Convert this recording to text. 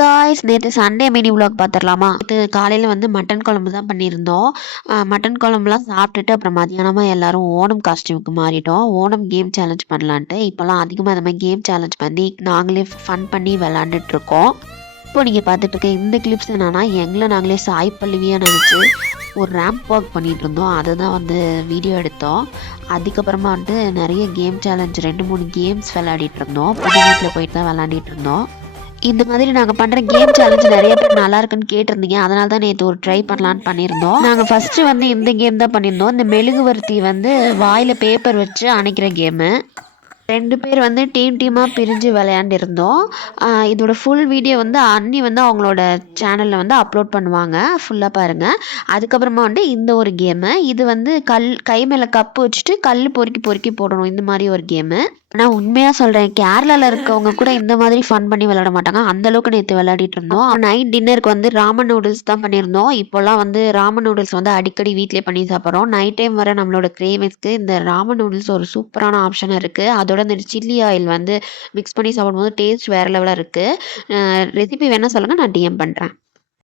Guys, நேற்று Sunday mini vlog பார்த்துடலாமா? நேற்று காலையில் வந்து மட்டன் குழம்பு தான் பண்ணியிருந்தோம். மட்டன் குழம்புலாம் சாப்பிட்டுட்டு அப்புறம் மதியானமாக எல்லாரும் ஓணம் காஸ்டியூமுக்கு மாறிட்டோம். ஓணம் கேம் சேலஞ்ச் பண்ணலான்ட்டு இப்போல்லாம் அதிகமாக இந்த மாதிரி கேம் சேலஞ்ச் பண்ணி நாங்களே ஃபன் பண்ணி விளாண்டுட்டு இருக்கோம். இப்போ நீங்கள் பார்த்துட்டு இருக்க இந்த கிளிப்ஸ் என்னன்னா, எங்களை நாங்களே சாய் பல்லவியாக நினச்சி ஒரு ரேம்ப் வாக் பண்ணிகிட்டு இருந்தோம். அதை தான் வந்து வீடியோ எடுத்தோம். அதுக்கப்புறமா வந்து நிறைய கேம் சேலஞ்ச் 2-3 கேம்ஸ் விளையாடிட்டு இருந்தோம். புது வீட்டில் போயிட்டு தான் விளாண்டிட்டு இருந்தோம். இந்த மாதிரி நாங்கள் பண்ணுற கேம் சேலஞ்ச் நிறைய பேர் நல்லா இருக்குன்னு கேட்டிருந்தீங்க. அதனால தான் நேற்று ஒரு ட்ரை பண்ணலான்னு பண்ணியிருந்தோம். நாங்கள் ஃபஸ்ட்டு வந்து இந்த கேம் தான் பண்ணியிருந்தோம். இந்த மெழுகுவர்த்தி வந்து வாயில் பேப்பர் வச்சு அணைக்கிற கேமு. 2 பேர் வந்து டீமாக பிரிஞ்சு விளையாண்டிருந்தோம். இதோட ஃபுல் வீடியோ வந்து அண்ணி வந்து அவங்களோட சேனலில் வந்து அப்லோட் பண்ணுவாங்க. ஃபுல்லாக பாருங்கள். அதுக்கப்புறமா வந்து இந்த ஒரு கேமு, இது வந்து கை மேலே கப்பு வச்சுட்டு கல் பொறுக்கி பொறுக்கி போடணும். இந்த மாதிரி ஒரு கேமு. ஆனால் உண்மையாக சொல்கிறேன், கேரளாவில் இருக்கவங்க கூட இந்த மாதிரி ஃபன் பண்ணி விளையாட மாட்டாங்க. அந்தளவுக்கு நேற்று விளையாடிட்டு இருந்தோம். நைட் டின்னருக்கு வந்து ராமன் நூடுல்ஸ் தான் பண்ணியிருந்தோம். இப்போல்லாம் வந்து ராமன் நூடுல்ஸ் வந்து அடிக்கடி வீட்டிலே பண்ணி சாப்பிட்றோம். நைட் டைம் வர நம்மளோட கிரேவிங்ஸ்க்கு இந்த ராமன் நூடுல்ஸ் ஒரு சூப்பரான ஆப்ஷனாக இருக்குது. அதோட இந்த சில்லி ஆயில் வந்து மிக்ஸ் பண்ணி சாப்பிடும்போது டேஸ்ட் வேறு லெவலாக இருக்குது. ரெசிபி வேணால் சொல்லுங்கள், நான் டிஎம் பண்ணுறேன்.